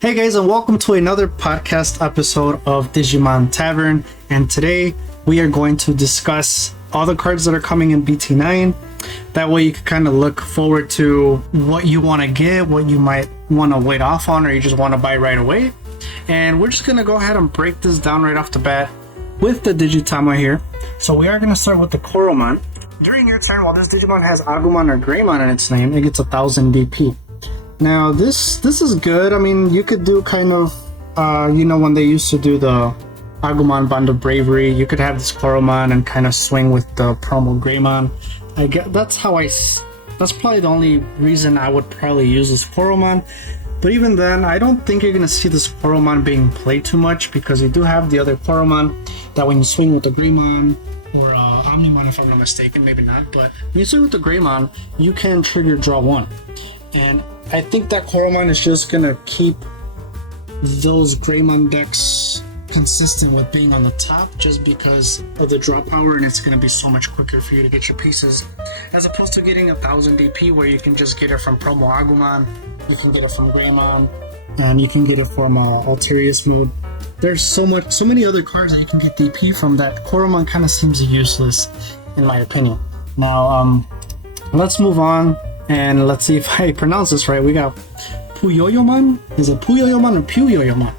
Hey guys, and welcome to another podcast episode of Digimon Tavern. And today we are going to discuss all the cards that are coming in BT9. That way you can kind of look forward to what you want to get, what you might want to wait off on, or you just want to buy right away. And we're just going to go ahead and break this down right off the bat with the Digitama here. So we are going to start with the Koromon. During your turn, while this Digimon has Agumon or Greymon in its name, it gets 1000 DP. Now this is good. I mean, you could do kind of, when they used to do the Agumon Bond of Bravery, you could have this Koromon and kind of swing with the promo Greymon. I get that's probably the only reason I would probably use this Koromon. But even then, I don't think you're gonna see this Koromon being played too much because you do have the other Koromon that when you swing with the Greymon or Omnimon, if I'm not mistaken, maybe not. But when you swing with the Greymon, you can trigger draw one. And I think that Koromon is just gonna keep those Greymon decks consistent with being on the top just because of the draw power, and it's gonna be so much quicker for you to get your pieces as opposed to getting 1000 DP where you can just get it from promo Agumon, you can get it from Greymon, and you can get it from Alterius mode. There's so many other cards that you can get DP from that Koromon kind of seems useless in my opinion. Now let's move on. And let's see if I pronounce this right. We got Puyoyomon? Is it Puyoyomon or Puyoyomon?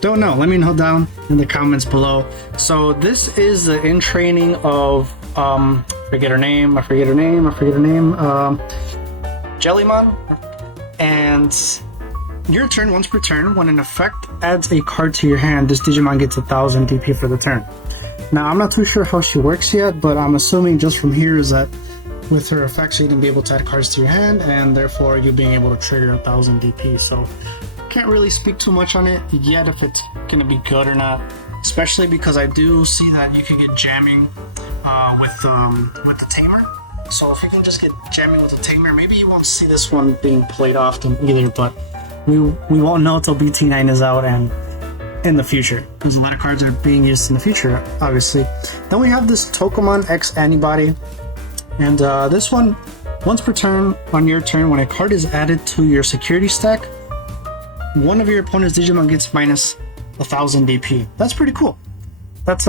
Don't know. Let me know down in the comments below. So this is the in training of I forget her name. Jellymon. And your turn, once per turn, when an effect adds a card to your hand, this Digimon gets 1000 DP for the turn. Now I'm not too sure how she works yet, but I'm assuming just from here is that with her effects, you're going to be able to add cards to your hand, and therefore you being able to trigger 1000 DP. So, can't really speak too much on it yet if it's going to be good or not. Especially because I do see that you can get jamming with the Tamer. So if you can just get jamming with the Tamer, maybe you won't see this one being played often either. But we won't know until BT9 is out and in the future, because a lot of cards are being used in the future, obviously. Then we have this Tokomon X Antibody. And this one, once per turn, on your turn, when a card is added to your security stack, one of your opponent's Digimon gets minus 1000 DP. That's pretty cool. That's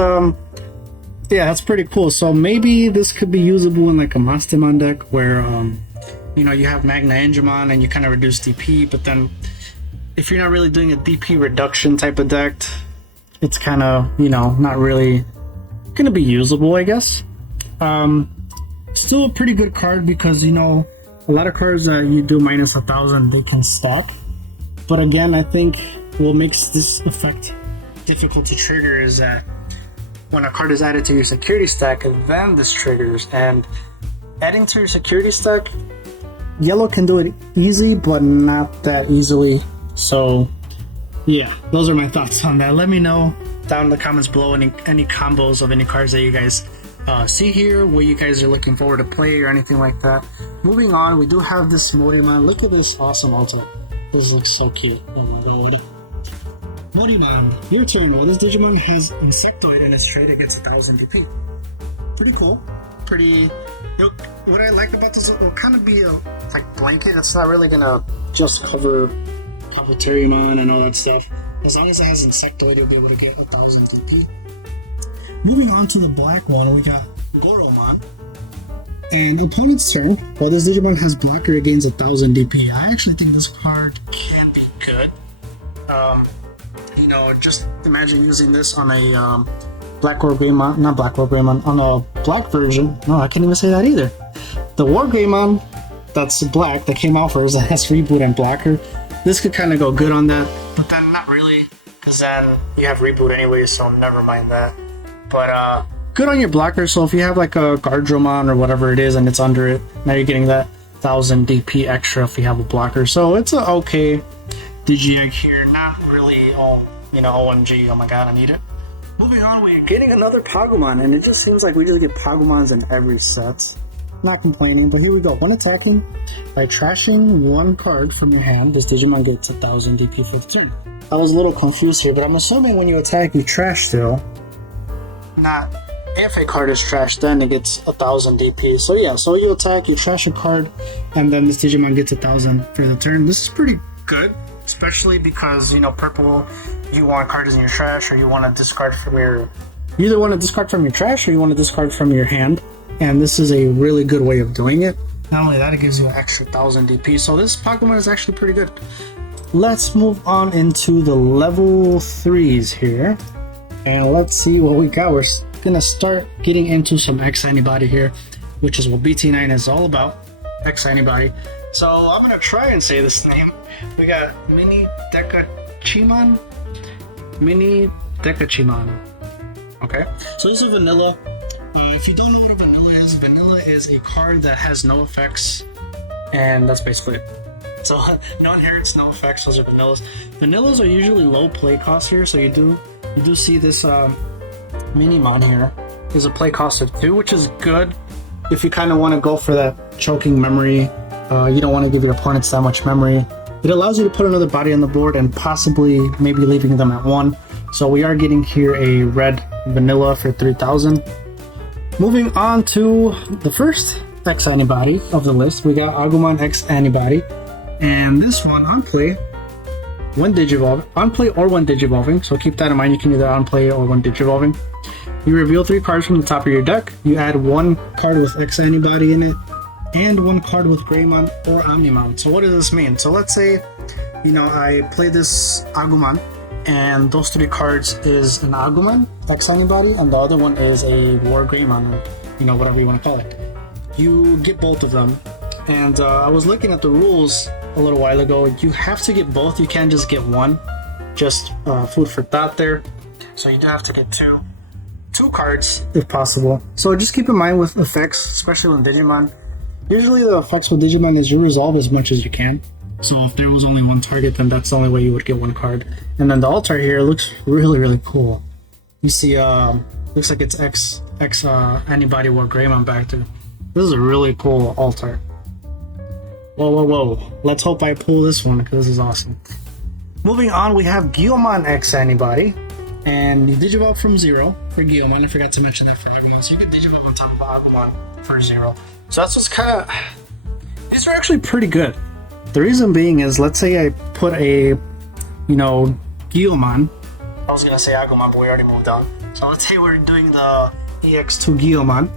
that's pretty cool. So maybe this could be usable in like a Mastemon deck where you have Magna Angemon and you kind of reduce DP, but then if you're not really doing a DP reduction type of deck, it's kind of not really gonna be usable, I guess. Still a pretty good card because a lot of cards that you do minus 1000 they can stack, but again I think what makes this effect difficult to trigger is that when a card is added to your security stack, then this triggers. And adding to your security stack, yellow can do it easy but not that easily. So yeah, those are my thoughts on that. Let me know down in the comments below any combos of any cards that you guys see here, what you guys are looking forward to play or anything like that. Moving on, we do have this Morimon. Look at this awesome alto. This looks so cute. Oh my god. Morimon, your turn. Well, this Digimon has Insectoid in its trait. It gets 1000 DP. Pretty cool. What I like about this, it'll kind of be a blanket. It's not really gonna just cover Terriermon and all that stuff. As long as it has Insectoid, you'll be able to get 1000 DP. Moving on to the black one, we got Goromon. And opponent's turn, while this Digimon has blocker, it gains 1000 DP. I actually think this card can be good. Just imagine using this on a on a black version. No, I can't even say that either. The War Greymon that's black, that came out first, that has reboot and blocker. This could kind of go good on that, but then not really, because then you have reboot anyway, so never mind that. But good on your blocker. So if you have like a Gardromon or whatever it is and it's under it, now you're getting that 1000 DP extra if you have a blocker. So it's a okay Digi-Egg here. Not really OMG, oh my god, I need it. Moving on, we're getting another Pagumon, and it just seems like we just get Pagumons in every set. Not complaining, but here we go. When attacking, by trashing one card from your hand, this Digimon gets 1000 DP for the turn. I was a little confused here, but I'm assuming when you attack, you trash still. Not if a card is trashed, then it gets 1000 DP. So yeah, so you attack, you trash a card, and then this Digimon gets 1000 for the turn. This is pretty good. especially because, you know, purple, you want cards in your trash, or you want to discard from your... You either want to discard from your trash, or you want to discard from your hand, and this is a really good way of doing it. Not only that, it gives you an extra 1000 DP, so this Pokemon is actually pretty good. Let's move on into the level 3s here, and let's see what we got. We're gonna start getting into some X Antibody here, which is what BT9 is all about, X Antibody. So I'm gonna try and say this name. We got Mini Dekachimon. Okay, so this is vanilla. If you don't know what a vanilla is a card that has no effects, and that's basically it. So no inherits, no effects, those are vanillas. Vanillas are usually low play cost here, so you do see this Minimon here is a play cost of 2, which is good if you kind of want to go for that choking memory. You don't want to give your opponents that much memory. It allows you to put another body on the board and possibly maybe leaving them at 1. So we are getting here a red vanilla for 3000. Moving on to the first X Antibody of the list, we got Agumon X Antibody. And this one, on play or when Digivolving, so keep that in mind, you can either on play or when Digivolving. You reveal 3 cards from the top of your deck, you add 1 card with X Antibody in it, and 1 card with Greymon or Omnimon. So what does this mean? So let's say, you know, I play this Agumon, and those 3 cards is an Agumon X Antibody, and the other one is a War Greymon, or, you know, whatever you want to call it. You get both of them, and I was looking at the rules a little while ago. You have to get both, you can't just get one. Just food for thought there. So you do have to get two cards if possible. So just keep in mind with effects, especially with Digimon, usually the effects with Digimon is you resolve as much as you can. So if there was only 1 target, then that's the only way you would get 1 card. And then the altar here looks really, really cool. You see, looks like it's X Antibody War Greymon back there. This is a really cool altar. Whoa. Let's hope I pull this one, because this is awesome. Moving on, we have Leomon X Antibody. And you Digivolve from 0 for Leomon. I forgot to mention that for everyone. So you can Digivolve on top of Agumon for 0. So that's just kind of... These are actually pretty good. The reason being is, let's say I put a, you know, Leomon. I was going to say Agumon, but we already moved on. So let's say we're doing the EX2 Leomon.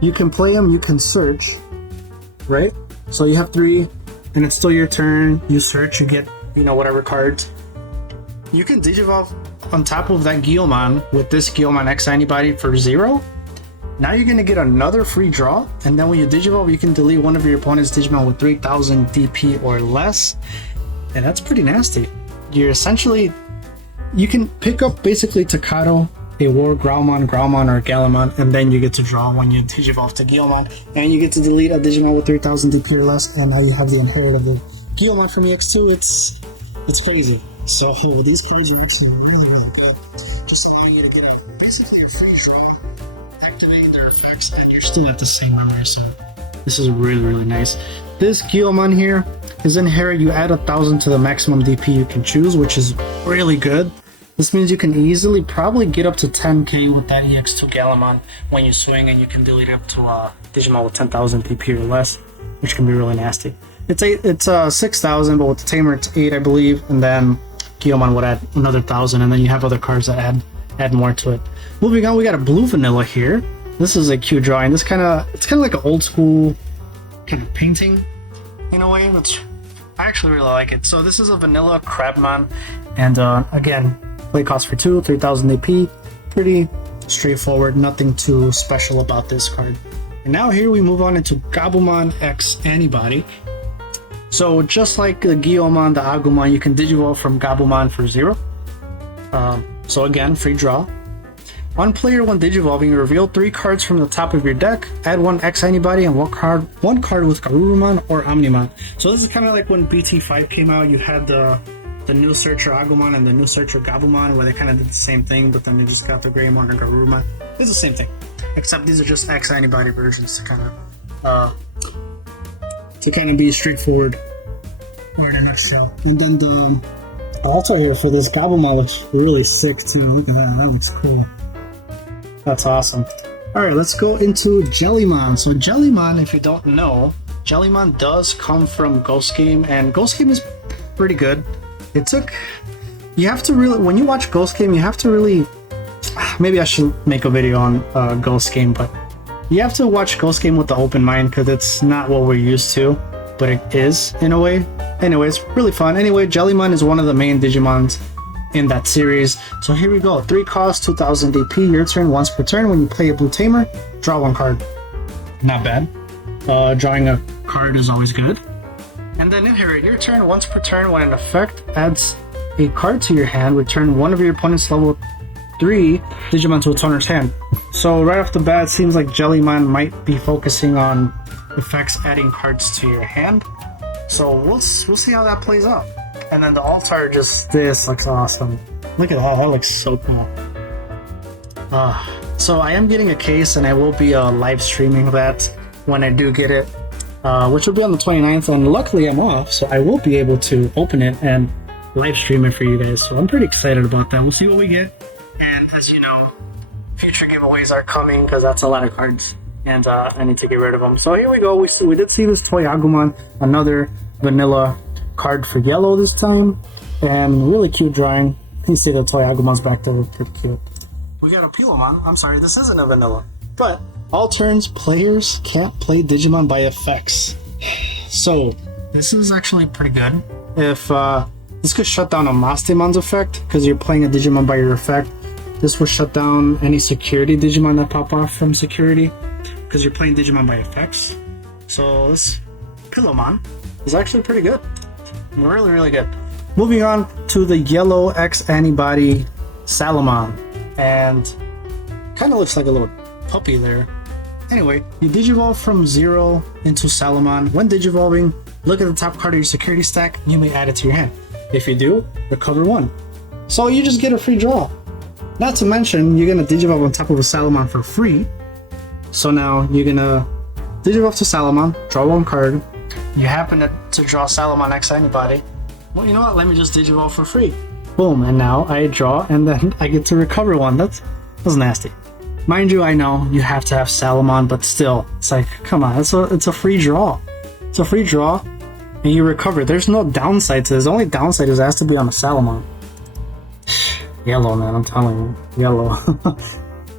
You can play him, you can search, right? So you have 3, and it's still your turn. You search, you get, you know, whatever cards. You can Digivolve on top of that Leomon with this Leomon X Antibody for 0. Now you're gonna get another free draw, and then when you Digivolve, you can delete one of your opponent's Digimon with 3000 DP or less, and that's pretty nasty. You're essentially, you can pick up basically Takato, a War Growlmon, or Galamon, and then you get to draw when you Digivolve to Leomon, and you get to delete a Digimon with 3000 DP or less, and now you have the inherit of the Leomon from EX2. It's crazy. So these cards are actually really, really good, just allowing you to get basically a free draw, activate their effects, and you're still at the same memory. So this is really, really nice. This Leomon here is inherit. You add 1000 to the maximum DP you can choose, which is really good. This means you can easily probably get up to 10k with that EX2 Galamon when you swing, and you can delete up to Digimon with 10,000 DP or less, which can be really nasty. It's 6,000, but with the Tamer it's 8, I believe, and then Leomon would add another 1,000, and then you have other cards that add more to it. Moving on, we got a blue vanilla here. This is a cute drawing. It's kind of like an old school kind of painting in a way, which I actually really like it. So this is a vanilla Crabmon, and again, play cost for 2, 3000 AP. Pretty straightforward, nothing too special about this card. And now here we move on into Gabumon X Antibody. So just like the Leomon, the Agumon, you can Digivolve from Gabumon for 0. So again, free draw. On player, when Digivolving, you reveal 3 cards from the top of your deck, add 1 X Antibody, and 1 card with Garurumon or Omnimon. So this is kind of like when BT5 came out, you had the new Searcher Agumon and the new Searcher Gabumon, where they kind of did the same thing, but then they just got the Greymon or Garurumon. It's the same thing, except these are just X Antibody versions to kind of be straightforward, or in a nutshell. And then the altar here for this Gabumon looks really sick too. Look at that, that looks cool. That's awesome. Alright, let's go into Jellymon. So Jellymon, if you don't know, Jellymon does come from Ghost Game, and Ghost Game is pretty good. it took. You have to really, when you watch Ghost Game, you have to really. Maybe I should make a video on Ghost Game, but you have to watch Ghost Game with the open mind because it's not what we're used to, but it is in a way. Anyway, it's really fun. Anyway, Jellymon is one of the main Digimons in that series. So here we go. 3 cost, 2000 DP. Your turn once per turn. When you play a blue tamer, draw 1 card. Not bad. Drawing a card is always good. And then inherit. Your turn once per turn. When an effect adds a card to your hand, return one of your opponent's level 3 Digimon to its owner's hand. So right off the bat, it seems like Jellymon might be focusing on effects adding cards to your hand. So we'll see how that plays out. And then the altar, just this looks awesome. Look at that, that looks so cool. So I am getting a case, and I will be live streaming that when I do get it, which will be on the 29th. And luckily I'm off, so I will be able to open it and live stream it for you guys. So I'm pretty excited about that. We'll see what we get. And as you know, future giveaways are coming because that's a lot of cards. And I need to get rid of them. So here we go. We did see this Toy Agumon, another vanilla card for yellow this time, and really cute drawing. You see the Toy Agumons back there, pretty cute. We got a Pilomon. I'm sorry, this isn't a vanilla, but all turns players can't play Digimon by effects. So this is actually pretty good. If this could shut down a Mastemon's effect because you're playing a Digimon by your effect. This will shut down any security Digimon that pop off from security because you're playing Digimon by effects. So this Pilomon is actually pretty good. Really, really good. Moving on to the yellow X Antibody Salamon. And kind of looks like a little puppy there. Anyway, you digivolve from 0 into Salamon. When digivolving, look at the top card of your security stack. You may add it to your hand. If you do, recover 1. So you just get a free draw. Not to mention, you're going to digivolve on top of a Salamon for free. So now you're going to digivolve to Salamon, draw 1 card. You happen to draw Salamon X Antibody. Well, you know what? Let me just digivolve for free. Boom, and now I draw and then I get to recover 1. That's nasty. Mind you, I know you have to have Salamon, but still, it's like, come on, it's a free draw. It's a free draw, and you recover. There's no downside to this. The only downside is it has to be on a Salamon. Yellow, man, I'm telling you. Yellow.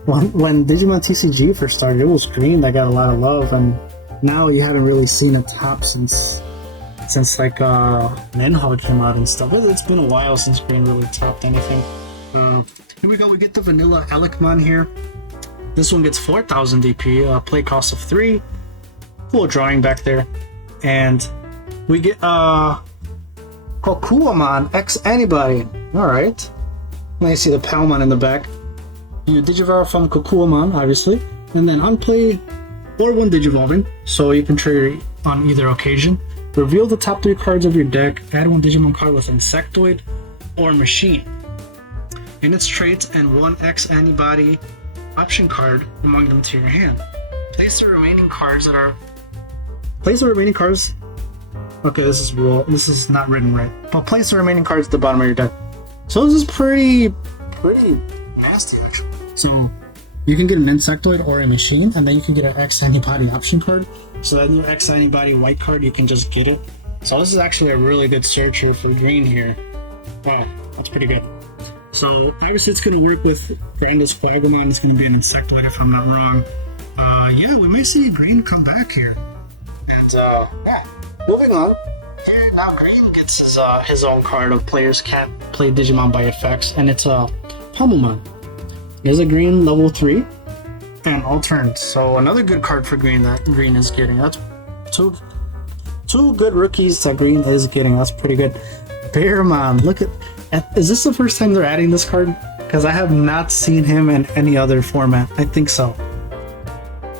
when Digimon TCG first started, it was green that got a lot of love, and now you haven't really seen a top since like Menhog came out and stuff. It's been a while since green really topped anything. Here we go, we get the vanilla Electron here. This one gets 4000 DP, play cost of 3. Cool drawing back there. And we get Kokuamon X Antibody. Alright. Now you see the Palmon in the back. You digivolve from Kokuamon, obviously, and then on play or when digivolving, so you can trigger on either occasion. Reveal the top 3 cards of your deck, add 1 Digimon card with Insectoid or Machine in its traits, and 1 X Antibody option card among them to your hand. Place the remaining cards. Okay, this is not written right. But place the remaining cards at the bottom of your deck. So this is pretty nasty, actually. So you can get an Insectoid or a Machine, and then you can get an X Antibody option card. So that new X Antibody white card, you can just get it. So this is actually a really good searcher for green here. Wow, that's pretty good. So obviously it's going to work with the English Flagomon. It's going to be an Insectoid if I'm not wrong. Yeah, we may see green come back here. And yeah, moving on. Here now green gets his own card of players can't play Digimon by effects, and it's a Pommelmon. Here's a green level 3 and all turns. So another good card for green that green is getting. That's two good rookies that green is getting. That's pretty good. Bearmon, look at. Is this the first time they're adding this card? Because I have not seen him in any other format. I think so.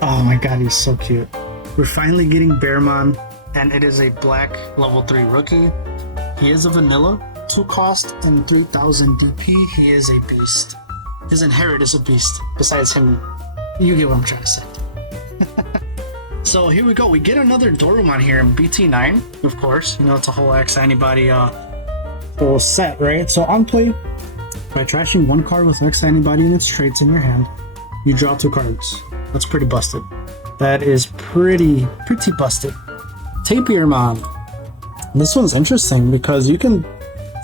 Oh my god, he's so cute. We're finally getting Bearmon, and it is a black level 3 rookie. He is a vanilla, 2 cost and 3000 DP. He is a beast. His inherit is a beast. Besides him, you get what I'm trying to say. So here we go. We get another Dorumon here in BT9, of course. You know, it's a whole X Antibody whole set, right? So on play, by trashing 1 card with X Antibody and its traits in your hand, you draw 2 cards. That's pretty busted. That is pretty busted. Tapirmon. This one's interesting because you can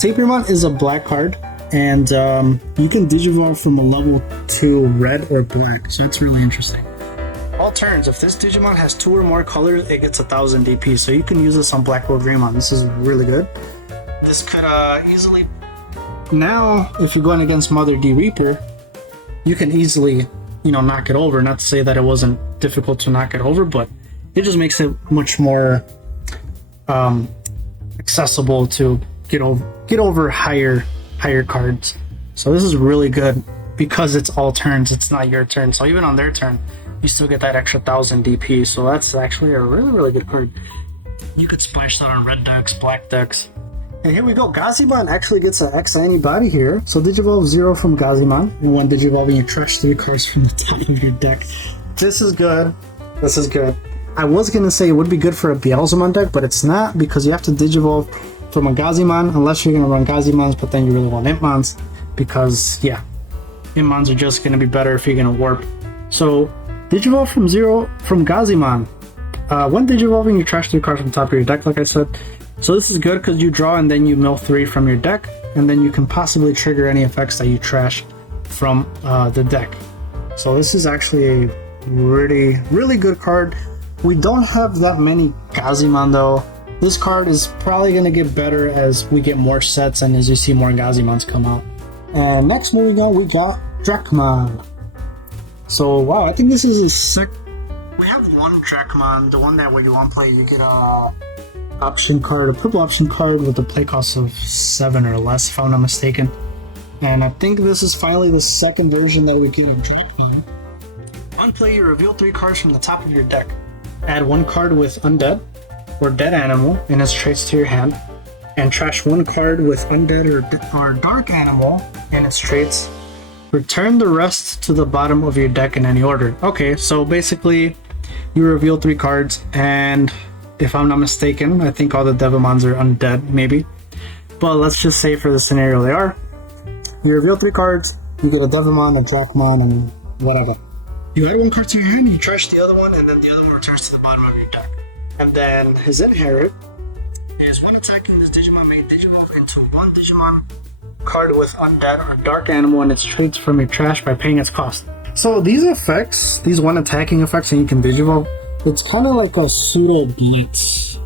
Tapermon is a black card, and you can Digivolve from a level 2 red or black, so that's really interesting. All turns, if this Digimon has 2 or more colors, it gets 1000 DP, so you can use this on Black or Greymon. This is really good. This could easily... Now, if you're going against Mother D Reaper, you can easily, knock it over. Not to say that it wasn't difficult to knock it over, but it just makes it much more accessible to get over higher cards. So this is really good because it's all turns. It's not your turn. So even on their turn, you still get that extra 1000 DP. So that's actually a really good card. You could splash that on red decks, black decks. And here we go. Gazimon actually gets an X Antibody here. So Digivolve 0 from Gazimon. And when Digivolving, you trash 3 cards from the top of your deck. This is good. This is good. I was going to say it would be good for a Beelzemon deck, but it's not because you have to Digivolve from a Gazimon unless you're going to run Gazimons, but then you really want Impmons because, yeah, Impmons are just going to be better if you're going to Warp. So Digivolve from 0 from Gazimon. When Digivolving, you trash 3 cards from the top of your deck, like I said. So this is good because you draw and then you mill 3 from your deck, and then you can possibly trigger any effects that you trash from the deck. So this is actually a really good card. We don't have that many Gazimon though. This card is probably going to get better as we get more sets and as you see more Gazimons come out. And next, moving on, we got Dracmon. So wow, I think this is a we have one Dracmon, the one that when you want to play, you get a option card, a purple option card with a play cost of 7 or less, if I'm not mistaken. And I think this is finally the second version that we get in Dracmon. On play, you reveal 3 cards from the top of your deck. Add 1 card with Undead or Dead Animal and its traits to your hand, and trash 1 card with Undead or Dark Animal and its traits. Return the rest to the bottom of your deck in any order. Okay, so basically, you reveal 3 cards, and if I'm not mistaken, I think all the Devimons are undead, maybe. But let's just say for the scenario they are. You reveal 3 cards, you get a Devimon, a Dracmon, and whatever. You add 1 card to your hand, you trash the other one, and then the other one returns to the bottom of your deck. And then his inherit is when attacking this Digimon may Digivolve into 1 Digimon card with Undead or Dark Animal and its traits from your trash by paying its cost. So these effects, these 1 attacking effects and you can Digivolve, it's kind of like a pseudo blitz.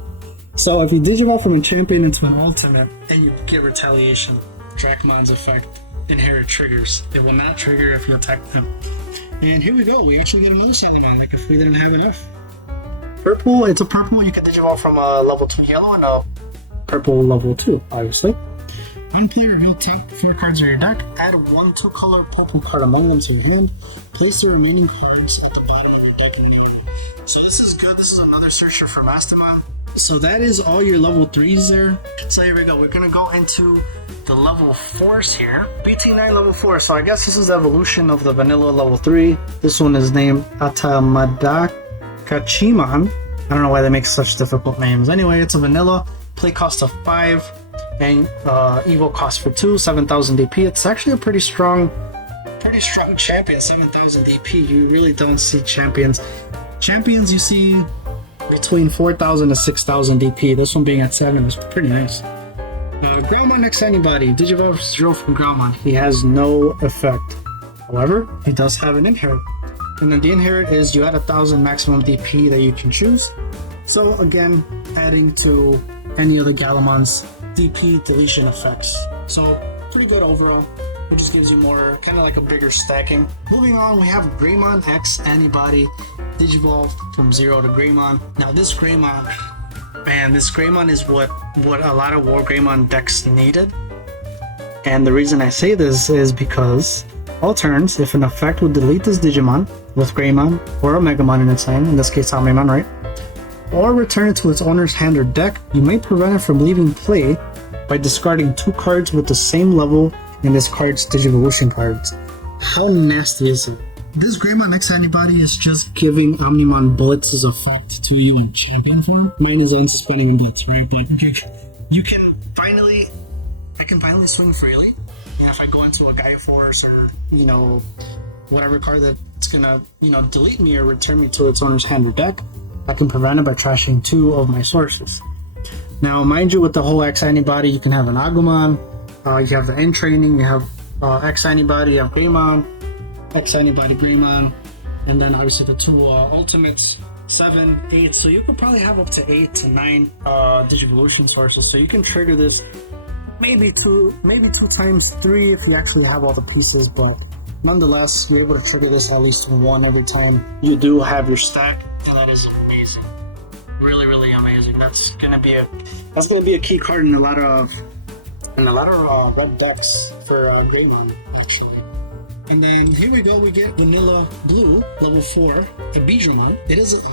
So if you Digivolve from a champion into an ultimate, then you get retaliation. Dracmon's effect, inherit triggers. It will not trigger if you attack them. And here we go, we actually get another Salamon, like if we didn't have enough. Purple, it's a purple, you can Digivolve from a level 2 yellow and a purple level 2, obviously. When player reveal top 4 cards of your deck, add 1 2-color purple card among them to your hand, place the remaining cards at the bottom of your deck in order. So this is good, this is another searcher for Mastamon. So that is all your level 3s there. So here we go, we're going to go into the level 4s here. BT9 level 4, so I guess this is the evolution of the vanilla level 3. This one is named Atamadakachimon. I don't know why they make such difficult names. Anyway, it's a vanilla, play cost of 5, and evo cost for 2, 7000 DP. It's actually a pretty strong champion, 7000 DP. You really don't see champions you see between 4000 to 6000 DP. This one being at 7 is pretty nice. Greymon X Antibody, Digivolve 0 from Greymon. He has no effect. However, he does have an inherit. And then the inherit is you add 1000 maximum DP that you can choose. So again, adding to any other Galamon's DP deletion effects. So pretty good overall. It just gives you more, kind of like a bigger stacking. Moving on, we have Greymon X Antibody, Digivolve from 0 to Greymon. Now this Greymon, man, this Greymon is what a lot of War Greymon decks needed. And the reason I say this is because all turns, if an effect would delete this Digimon with Greymon or a Megamon in its hand, in this case Omnimon, right? Or return it to its owner's hand or deck, you may prevent it from leaving play by discarding 2 cards with the same level in this card's Digivolution cards. How nasty is it? This Greymon X Antibody is just giving Omnimon Blitz's effect to you in champion form. Mine is unsuspending blitz, right? But I can finally swing freely. And if I go into a Gaia Force or, whatever card that's gonna, delete me or return me to its owner's hand or deck, I can prevent it by trashing 2 of my sources. Now, mind you, with the whole X Antibody, you can have an Agumon, you have the End Training, you have X Antibody, you have Greymon, X Antibody Greymon, and then obviously the two Ultimates, 7, 8. So you could probably have up to 8 to 9 Digivolution sources. So you can trigger this maybe two times 3 if you actually have all the pieces, but nonetheless, you're able to trigger this at least 1 every time you do have your stack, and that is amazing. Really, really amazing. That's gonna be a key card in a lot of red decks for Greymon, actually. And then here we go. We get Vanilla Blue, level 4, a Digimon.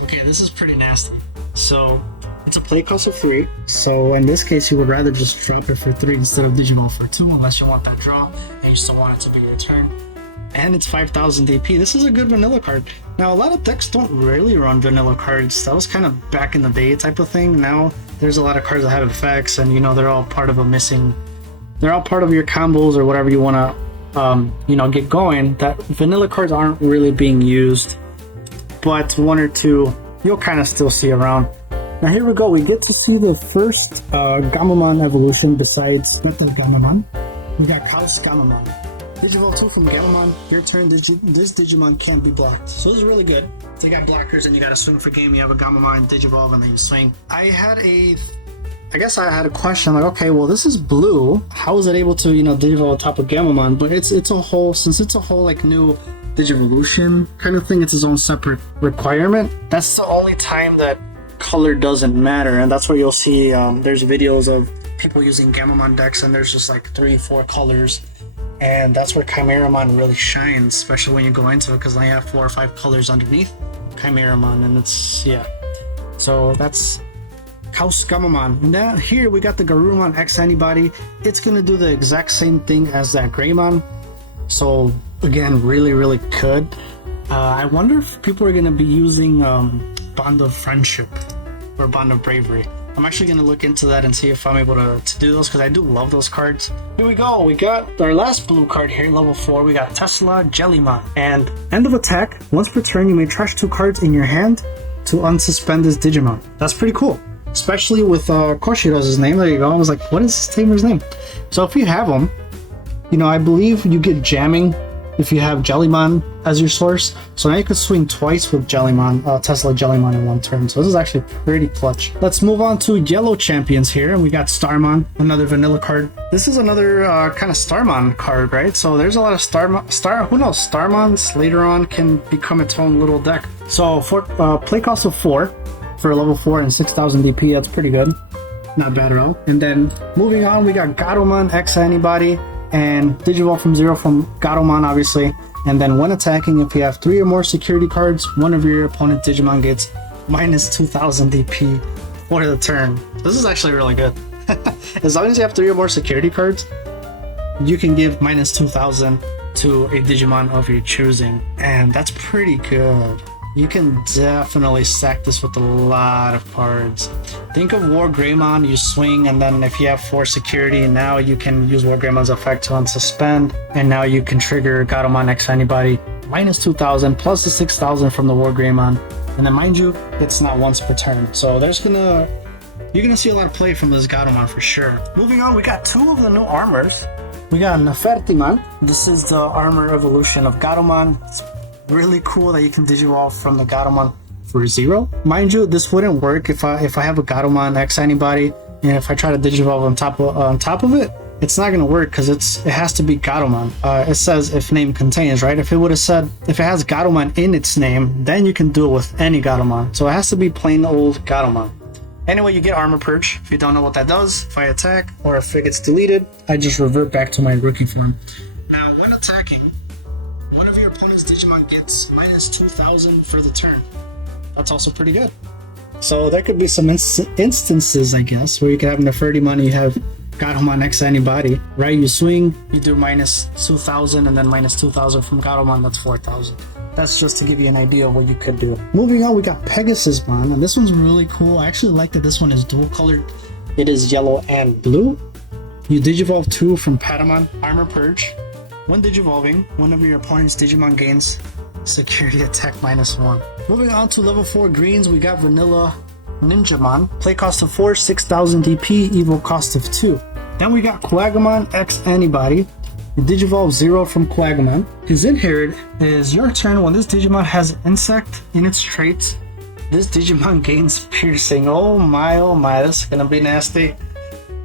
Okay, this is pretty nasty. So it's a play cost of 3. So in this case, you would rather just drop it for 3 instead of Digimon for 2, unless you want that draw and you still want it to be your turn. And it's 5,000 DP. This is a good vanilla card. Now, a lot of decks don't really run vanilla cards. That was kind of back in the day type of thing. Now, there's a lot of cards that have effects, and they're all part of they're all part of your combos or whatever you want to, get going. That vanilla cards aren't really being used, but 1 or 2 you'll kind of still see around. Now, here we go. We get to see the first Gamamon evolution besides Metal Gamamon. We got Chaos Gamamon. Digivolve 2 from Leomon. Your turn, this Digimon can't be blocked. So this is really good. So you got blockers and you got to swing for game. You have a Gamamon, Digivolve, and then you swing. I guess I had a question like, okay, well, this is blue. How is it able to, Digivolve on top of Gamamon? But since it's a whole like new Digivolution kind of thing, it's its own separate requirement. That's the only time that color doesn't matter, and that's where you'll see there's videos of people using Gamamon decks, and there's just like 3-4 colors. And that's where Chimeramon really shines, especially when you go into it, because they have 4 or 5 colors underneath Chimeramon, and so that's Chaos Gamamon. And then here we got the Garurumon X Antibody. It's gonna do the exact same thing as that Greymon. So again, really, really good. I wonder if people are gonna be using Bond of Friendship or Bond of Bravery. I'm actually going to look into that and see if I'm able to do those, because I do love those cards. Here we go. We got our last blue card here, level 4. We got Tesla Jellymon. And end of attack. Once per turn, you may trash 2 cards in your hand to unsuspend this Digimon. That's pretty cool. Especially with Koshiro's name. There you go. I was like, what is this tamer's name? So if you have them, I believe you get jamming if you have Jellymon as your source. So now you could swing twice with Jellymon, Tesla Jellymon in 1 turn. So this is actually pretty clutch. Let's move on to yellow champions here. And we got Starmon, another vanilla card. This is another kind of Starmon card, right? So there's a lot of who knows, Starmons later on can become its own little deck. So for play cost of 4 for level 4 and 6,000 DP, that's pretty good. Not bad at all. And then moving on, we got Garurumon X Antibody and Digivolve from 0 from Garurumon, obviously. And then when attacking, if you have 3 or more security cards, one of your opponent Digimon gets minus 2,000 DP for the turn. This is actually really good. As long as you have 3 or more security cards, you can give minus 2,000 to a Digimon of your choosing. And that's pretty good. You can definitely stack this with a lot of cards. Think of War Greymon, you swing, and then if you have 4 security, now you can use War Greymon's effect to unsuspend, and now you can trigger Garurumon X Antibody, minus 2,000, plus the 6,000 from the War Greymon. And then mind you, it's not once per turn. So you're gonna see a lot of play from this Garurumon for sure. Moving on, we got 2 of the new armors. We got Nefertimon. This is the armor evolution of Garurumon. It's really cool that you can Digivolve from the Garurumon for 0. Mind you, this wouldn't work if I have a Garurumon X Antibody, and if I try to Digivolve on top of it, it's not gonna work because it has to be Garurumon. It says if name contains, right? If it would have said if it has Garurumon in its name, then you can do it with any Garurumon. So it has to be plain old Garurumon. Anyway, you get Armor Purge. If you don't know what that does, if I attack or if it gets deleted, I just revert back to my rookie form. Now, when attacking, one of your opponent's Digimon gets minus 2,000 for the turn. That's also pretty good. So there could be some instances, I guess, where you could have Nefertimon, you have Garurumon X Antibody, right? You swing, you do minus 2,000, and then minus 2,000 from Garurumon, that's 4,000. That's just to give you an idea of what you could do. Moving on, we got Pegasus Bond, and this one's really cool. I actually like that this one is dual colored. It is yellow and blue. You Digivolve 2 from Patamon, Armor Purge. When Digivolving, one of your opponent's Digimon gains security attack minus 1. Moving on to level 4 greens, we got Vanilla Ninjamon, play cost of 4, 6000 DP, evo cost of 2. Then we got Quagamon X Antibody. Digivolve 0 from Quagamon. His inherit is your turn. When this Digimon has insect in its traits, this Digimon gains piercing. Oh my, this is gonna be nasty.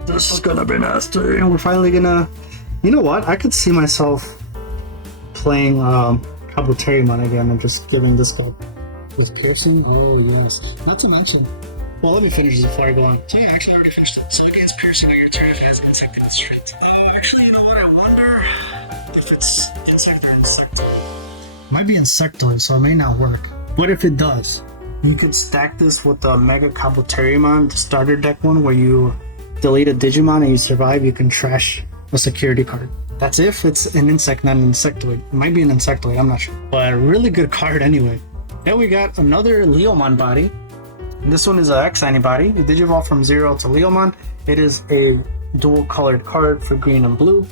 This is gonna be nasty. And we're finally gonna... You know what? I could see myself playing Kabuterimon again and just giving this guy with piercing. Oh yes. Not to mention... Well, let me finish this before I go on. So yeah, actually I already finished it. So it gains piercing on your turn if it has insect in its traits. Actually, you know what? I wonder if it's insect or insectoid. Might be insectoid, so it may not work. But if it does, you could stack this with the Mega Kabuterimon, the starter deck one, where you delete a Digimon and you survive, you can trash a security card. That's if it's an insect, not an insectoid. It might be an insectoid, I'm not sure. But a really good card anyway. Then we got another Leomon Body. This one is an X Antibody. You Digivolve from 0 to Leomon. It is a dual colored card for green and blue.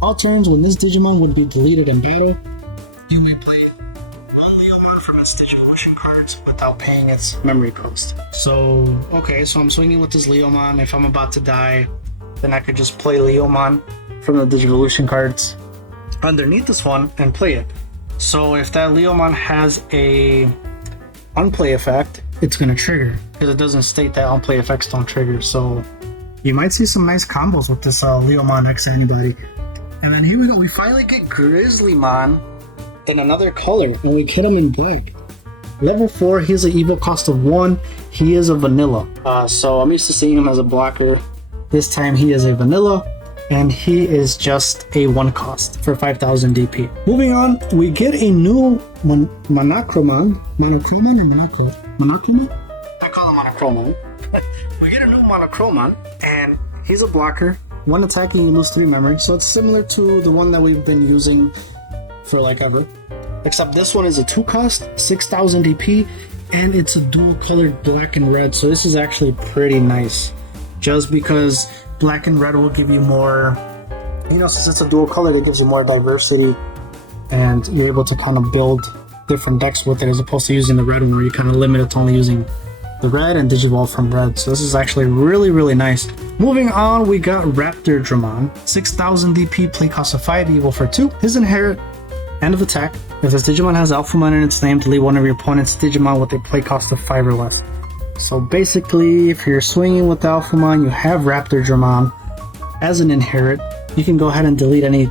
All turns when this Digimon would be deleted in battle, you may play one Leomon from its Digivolution cards without paying its memory cost. So, okay, so I'm swinging with this Leomon. If I'm about to die, then I could just play Leomon from the Digivolution cards underneath this one and play it. So if that Leomon has a unplay effect, it's going to trigger, because it doesn't state that unplay effects don't trigger. So you might see some nice combos with this Leomon X Antibody. And then here we go, we finally get Grizzlymon in another color, and we get him in black. Level 4, he has an evo cost of 1, he is a vanilla. So I'm used to seeing him as a blocker. This time he is a vanilla, and he is just a 1 cost for 5000 DP. Moving on, we get a new Monochrome Manuka. Monochrome? I call him Monochrome. We get a new Monochrome, and he's a blocker. When attacking, you lose 3 memory, so it's similar to the one that we've been using for like ever. Except this one is a 2 cost, 6000 DP, and it's a dual colored black and red, so this is actually pretty nice. Just because black and red will give you more, you know, since it's a dual color, it gives you more diversity, and you're able to kind of build different decks with it, as opposed to using the red one where you kind of limit it to only using the red and Digivolve from red. So this is actually really nice. Moving on, we got Raptor Drummond, 6000 DP, play cost of 5, evil for 2. His inherit, end of attack. If this Digimon has Alphamon in its name, delete one of your opponent's Digimon with a play cost of 5 or less. So basically, if you're swinging with Alphamon, you have Raptor Drummond as an inherit, you can go ahead and delete any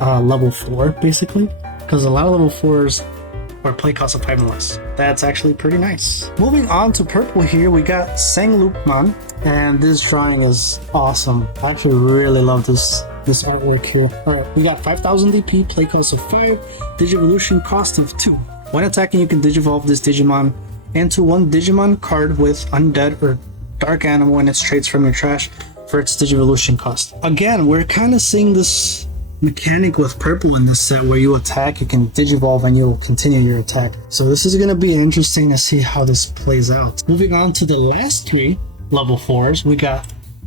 level 4, basically, because a lot of level 4s or play cost of 5 and less. That's actually pretty nice. Moving on to purple here, we got Lukman, and this drawing is awesome. I actually really love this artwork here. We got 5000 DP, play cost of 5, Digivolution cost of 2. When attacking, you can Digivolve this Digimon into one Digimon card with Undead or Dark Animal in its traits from your trash for its Digivolution cost. Again, we're kind of seeing this mechanic with purple in this set where you attack, you can Digivolve, and you'll continue your attack. So this is going to be interesting to see how this plays out. Moving on to the last 3 level 4s, we got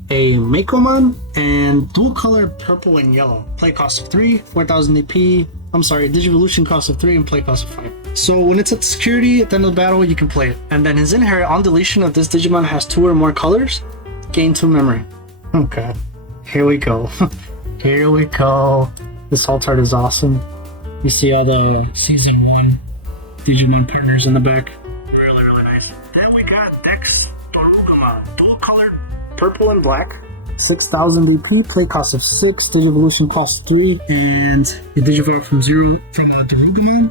a Makomon and dual color purple and yellow. Play cost of 3, 4000 DP. I'm sorry, Digivolution cost of 3 and play cost of 5. So when it's at security at the end of the battle, you can play it. And then his inherit, on deletion, if this Digimon has 2 or more colors, gain 2 memory. Okay, here we go. Here we go. This alt art is awesome. You see all the season 1 Digimon partners in the back. Really nice. Then we got Starmon, dual colored purple and black. 6000 DP, play cost of 6, Digivolution cost 3, and you Digivolve from 0 from Darugumon.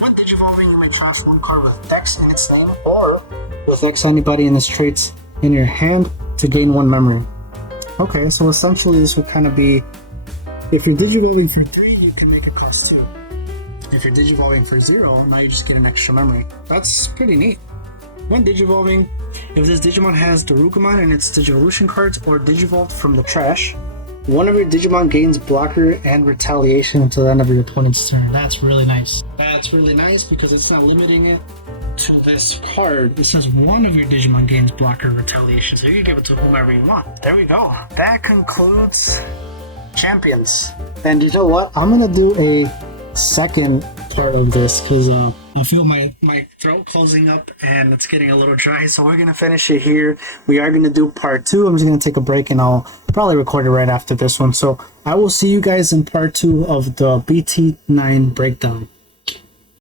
When Digivolving, you may choose one card with Dex in its name or with X Antibody and its traits in your hand to gain 1 memory. Okay, so essentially this will kind of be, if you're Digivolving for 3, you can make it cost 2. If you're Digivolving for 0, now you just get an extra memory. That's pretty neat. When Digivolving, if this Digimon has Darugumon in its Digivolution cards or Digivolved from the trash, one of your Digimon gains blocker and retaliation until the end of your opponent's turn. That's really nice. That's really nice because it's not limiting it to this card. It says one of your Digimon gains blocker and retaliation, so you can give it to whomever you want. There we go. That concludes Champions. And you know what? I'm gonna do a second part of this because I'm I feel my throat closing up and it's getting a little dry, so we're gonna finish it here. We are gonna do part two. I'm just gonna take a break and I'll probably record it right after this one. So I will see you guys in part two of the BT9 breakdown.